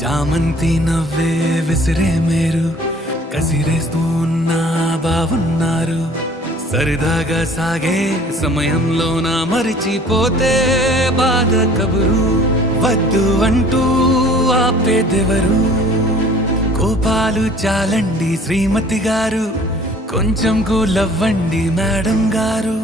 చామంతి నవ్వే విసిరే మేరు కసిరేస్తూ ఉన్నా బావున్నారు. సరదాగా సాగే సమయంలోన మరిచిపోతే బాధ కబురు. వద్దు అంటూ ఆపేదెవరు? కోపాలు చాలండి శ్రీమతి గారు, కొంచెం కూలవ్వండి మేడం గారు.